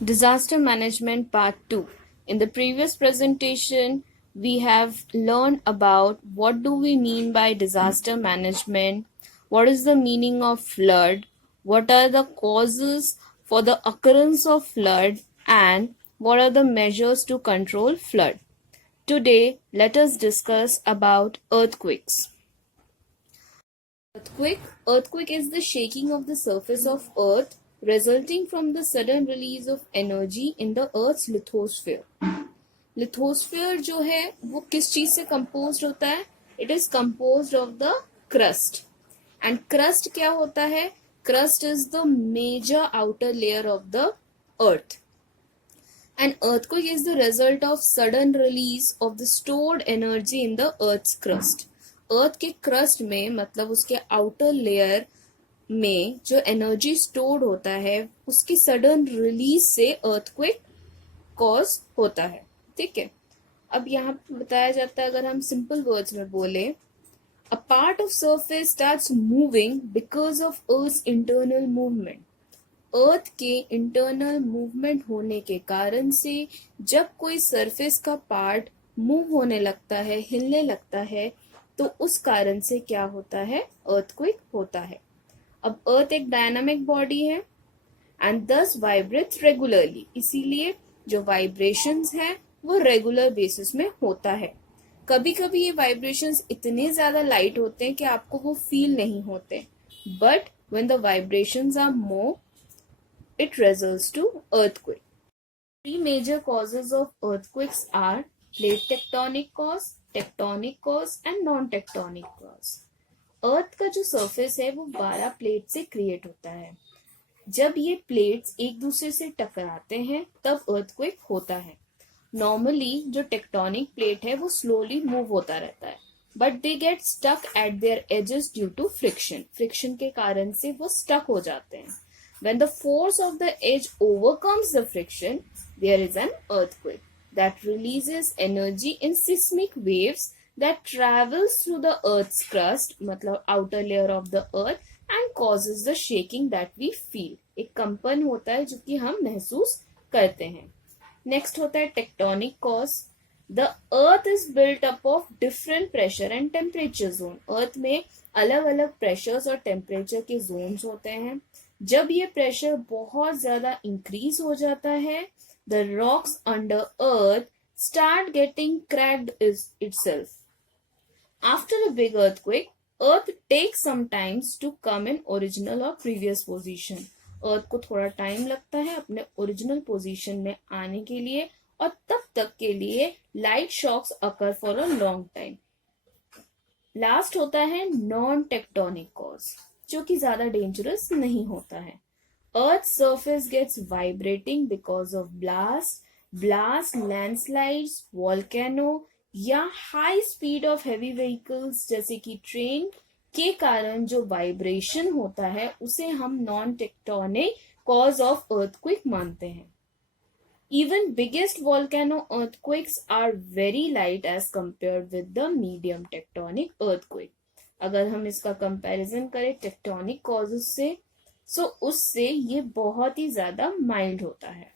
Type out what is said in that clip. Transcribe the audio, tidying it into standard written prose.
Disaster Management Part 2. In the previous presentation, we have learned about what do we mean by disaster management, what is the meaning of flood, what are the causes for the occurrence of flood, and what are the measures to control flood. Today, let us discuss about earthquakes. Earthquake is the shaking of the surface of earth resulting from the sudden release of energy in the earth's lithosphere. Lithosphere जो है वो किस चीज से composed होता है? It is composed of the crust. And crust क्या होता है? Crust is the major outer layer of the earth. An earthquake is the result of sudden release of the stored energy in the earth's crust. अर्थ के crust में मतलब उसके outer layer में जो energy stored होता है उसकी सडन रिलीज से अर्थक्वेक कॉज होता है. ठीक है. अब यहाँ पे बताया जाता है, अगर हम सिंपल वर्ड्स में बोले, a part of surface starts moving because of earth internal movement. Earth के इंटरनल मूवमेंट होने के कारण से जब कोई सरफेस का पार्ट मूव होने लगता है, हिलने लगता है, तो उस कारण से क्या होता है? अर्थक्वेक होता है. अब अर्थ एक डायनामिक बॉडी है एंड दस वाइब्रेट्स रेगुलरली. इसीलिए जो वाइब्रेशंस है वो रेगुलर बेसिस में होता है. कभी कभी ये वाइब्रेशंस इतने ज्यादा लाइट होते हैं कि आपको वो फील नहीं होते, but when the vibrations are more it results to earthquake. Three major causes of earthquakes are plate tectonic cause and non-tectonic cause. अर्थ का जो सरफेस है वो 12 प्लेट से क्रिएट होता है. जब ये प्लेट्स एक दूसरे से टकराते हैं तब अर्थक्वेक होता है. नॉर्मली जो टेक्टोनिक प्लेट है वो स्लोली मूव होता रहता है, but they get stuck at their edges due to friction. Friction के कारण से वो स्टक हो जाते हैं. When the force of the edge overcomes the friction, there is an earthquake that releases energy in seismic waves that travels through the earth's crust, मतलब outer layer of the earth, and causes the shaking that we feel. एक कंपन होता है जो कि हम महसूस करते हैं. Next होता है tectonic cause. The earth is built up of different pressure and temperature zone. Earth में अलग अलग pressures और temperature के zones होते हैं. जब ये प्रेशर बहुत ज्यादा इंक्रीज हो जाता है, the rocks under earth start getting cracked itself. After a big earthquake, earth takes some times to come in original और प्रीवियस पोजीशन. अर्थ को थोड़ा टाइम लगता है अपने ओरिजिनल पोजीशन में आने के लिए, और तब तक के लिए light shocks occur for a long time. Last होता है नॉन टेक्टोनिक कॉज, जो कि ज्यादा डेंजरस नहीं होता है. Earth surface gets vibrating because of blast, landslides, volcano या high speed of heavy vehicles जैसे कि ट्रेन के कारण जो वाइब्रेशन होता है उसे हम non tectonic cause of earthquake मानते हैं. Even biggest volcano earthquakes are very light as compared with the medium tectonic earthquake. अगर हम इसका कंपैरिजन करें टेक्टोनिक कॉजेस से, सो उससे ये बहुत ही ज्यादा माइल्ड होता है.